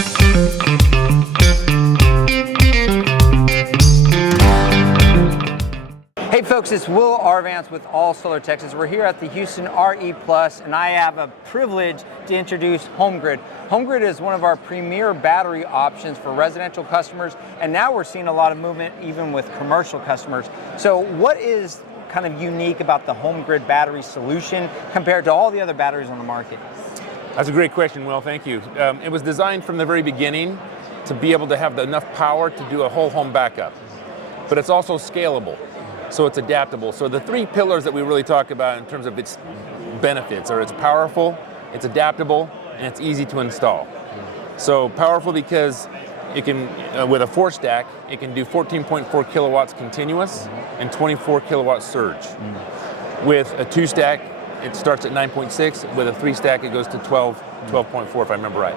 Hey folks, it's Will Arvance with All Solar Texans. We're here at the Houston RE Plus, and I have a privilege to introduce HomeGrid. HomeGrid is one of our premier battery options for residential customers, and now we're seeing a lot of movement even with commercial customers. So what is kind of unique about the HomeGrid battery solution compared to all the other batteries on the market? That's a great question, Will, thank you. It was designed from the very beginning to be able to have enough power to do a whole home backup, but it's also scalable. So it's adaptable. So the three pillars that we really talk about in terms of its benefits are it's powerful, it's adaptable, and it's easy to install. So powerful because it can, with a 4-stack, it can do 14.4 kilowatts continuous and 24 kilowatt surge. With a 2-stack, it starts at 9.6. With a 3-stack, it goes to 12.4 if I remember right.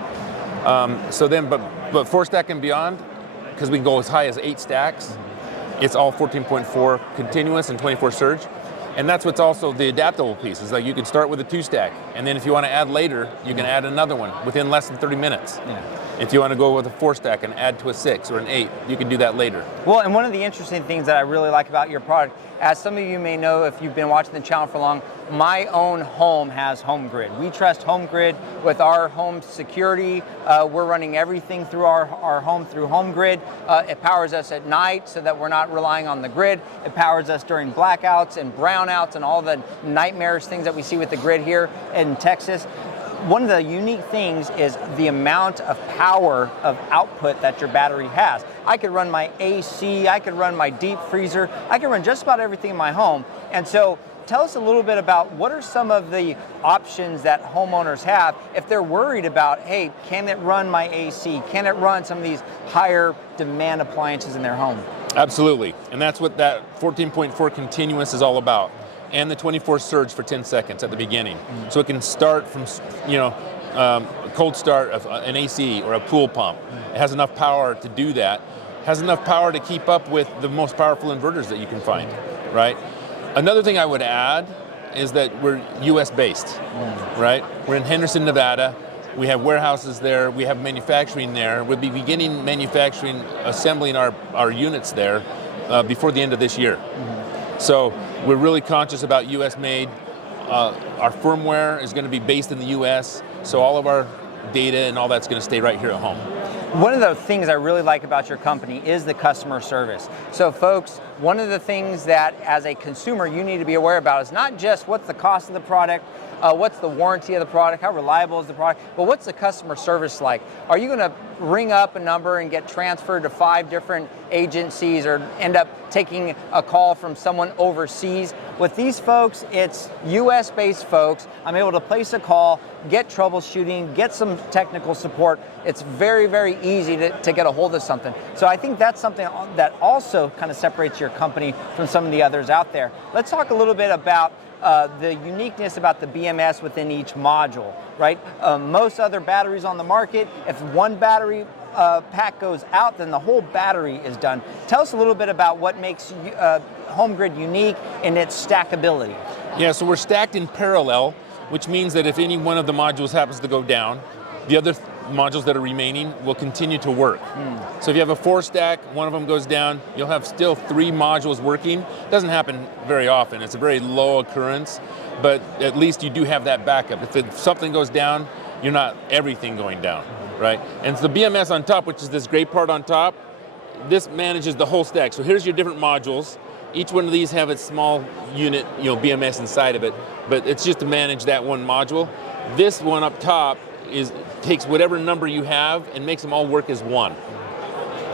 But 4-stack and beyond, because we can go as high as 8 stacks, it's all 14.4 continuous and 24 surge. And that's what's also the adaptable piece, is like you can start with a 2-stack, and then if you want to add later, you can add another one within less than 30 minutes. If you want to go with a 4-stack and add to a 6 or an 8, you can do that later. Well, and one of the interesting things that I really like about your product, as some of you may know if you've been watching the channel for long, my own home has HomeGrid. We trust HomeGrid with our home security. We're running everything through our home through HomeGrid. It powers us at night so that we're not relying on the grid. It powers us during blackouts and brownouts and all the nightmarish things that we see with the grid here in Texas. One of the unique things is the amount of power of output that your battery has. I could run my AC, I could run my deep freezer, I could run just about everything in my home. And so tell us a little bit about what are some of the options that homeowners have if they're worried about, hey, can it run my AC? Can it run some of these higher demand appliances in their home? Absolutely, and that's what that 14.4 continuous is all about. And the 24 surge for 10 seconds at the beginning. So it can start from, a cold start of an AC or a pool pump. It has enough power to do that. It has enough power to keep up with the most powerful inverters that you can find, right? Another thing I would add is that we're US based, right? We're in Henderson, Nevada. We have warehouses there, we have manufacturing there. We'll be beginning manufacturing, assembling our units there before the end of this year. So we're really conscious about US made. Our firmware is going to be based in the US, so all of our data and all that's going to stay right here at home. One of the things I really like about your company is the customer service. So folks, one of the things that as a consumer you need to be aware about is not just what's the cost of the product, what's the warranty of the product, how reliable is the product, but what's the customer service like? Are you going to ring up a number and get transferred to 5 different agencies or end up taking a call from someone overseas? With these folks, it's US-based folks. I'm able to place a call, get troubleshooting, get some technical support. It's very, very easy to get a hold of something. So I think that's something that also kind of separates your company from some of the others out there. Let's talk a little bit about the uniqueness about the BMS within each module, right? Most other batteries on the market, if one battery pack goes out, then the whole battery is done. Tell us a little bit about what makes HomeGrid unique in its stackability. Yeah, so we're stacked in parallel, which means that if any one of the modules happens to go down, the other modules that are remaining will continue to work. So if you have a 4-stack, one of them goes down, you'll have still 3 modules working. It doesn't happen very often. It's a very low occurrence, but at least you do have that backup. If something goes down, you're not everything going down, right? And so the BMS on top, which is this gray part on top, this manages the whole stack. So here's your different modules. Each one of these have its small unit, BMS inside of it, but it's just to manage that one module. This one up top takes whatever number you have and makes them all work as one.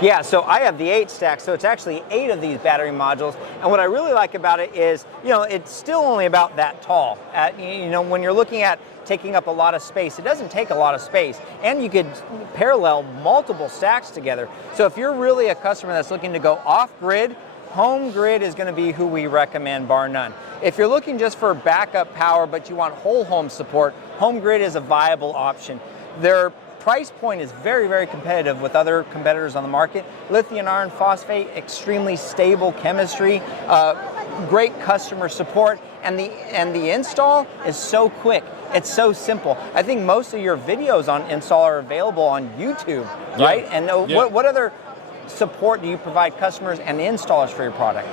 Yeah, so I have the 8-stack, so it's actually 8 of these battery modules. And what I really like about it is, it's still only about that tall. When you're looking at taking up a lot of space, it doesn't take a lot of space. And you could parallel multiple stacks together. So if you're really a customer that's looking to go off-grid, HomeGrid is going to be who we recommend, bar none. If you're looking just for backup power, but you want whole home support, HomeGrid is a viable option. Their price point is very, very competitive with other competitors on the market. Lithium iron phosphate, extremely stable chemistry, great customer support, and the install is so quick. It's so simple. I think most of your videos on install are available on YouTube, right? And what other support do you provide customers and installers for your product?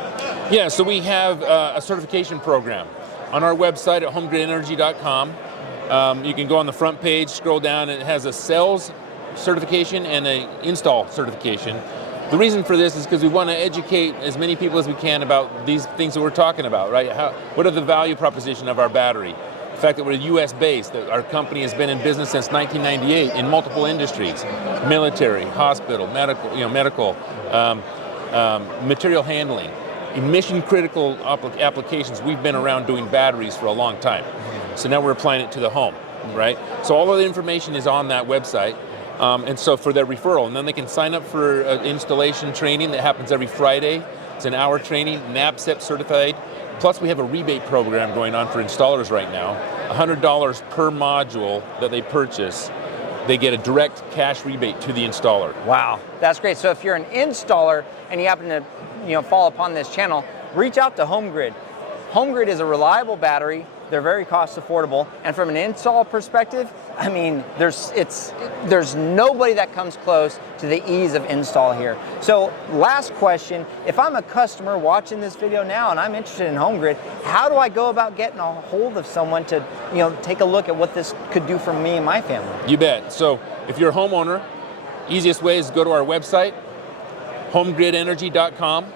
Yeah, so we have a certification program on our website at homegridenergy.com. You can go on the front page, scroll down, and it has a sales certification and an install certification. The reason for this is because we want to educate as many people as we can about these things that we're talking about, right? What are the value proposition of our battery? The fact that we're US based, that our company has been in business since 1998 in multiple industries, military, hospital, medical, material handling, in mission critical applications. We've been around doing batteries for a long time. So now we're applying it to the home, right? So all of the information is on that website. And so for their referral, and then they can sign up for installation training that happens every Friday. It's an hour training, NABCEP certified. Plus we have a rebate program going on for installers right now. $100 per module that they purchase, they get a direct cash rebate to the installer. Wow, that's great. So if you're an installer and you happen to fall upon this channel, reach out to HomeGrid. HomeGrid is a reliable battery. They're very cost affordable, and from an install perspective, I mean, there's nobody that comes close to the ease of install here. So last question, if I'm a customer watching this video now and I'm interested in HomeGrid, how do I go about getting a hold of someone to take a look at what this could do for me and my family? You bet. So if you're a homeowner, easiest way is to go to our website, homegridenergy.com.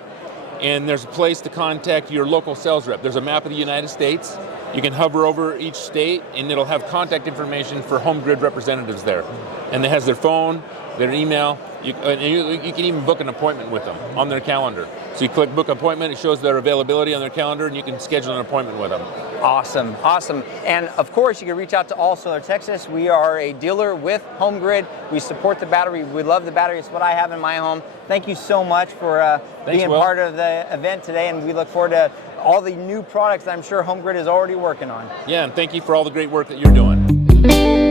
And there's a place to contact your local sales rep. There's a map of the United States. You can hover over each state and it'll have contact information for HomeGrid representatives there. And it has their phone, their email. You can even book an appointment with them on their calendar. So you click book appointment, it shows their availability on their calendar, and you can schedule an appointment with them. Awesome, awesome. And of course, you can reach out to All Solar Texas. We are a dealer with HomeGrid. We support the battery. We love the battery. It's what I have in my home. Thank you so much for being part of the event today, and we look forward to all the new products that I'm sure HomeGrid is already working on. Yeah, and thank you for all the great work that you're doing.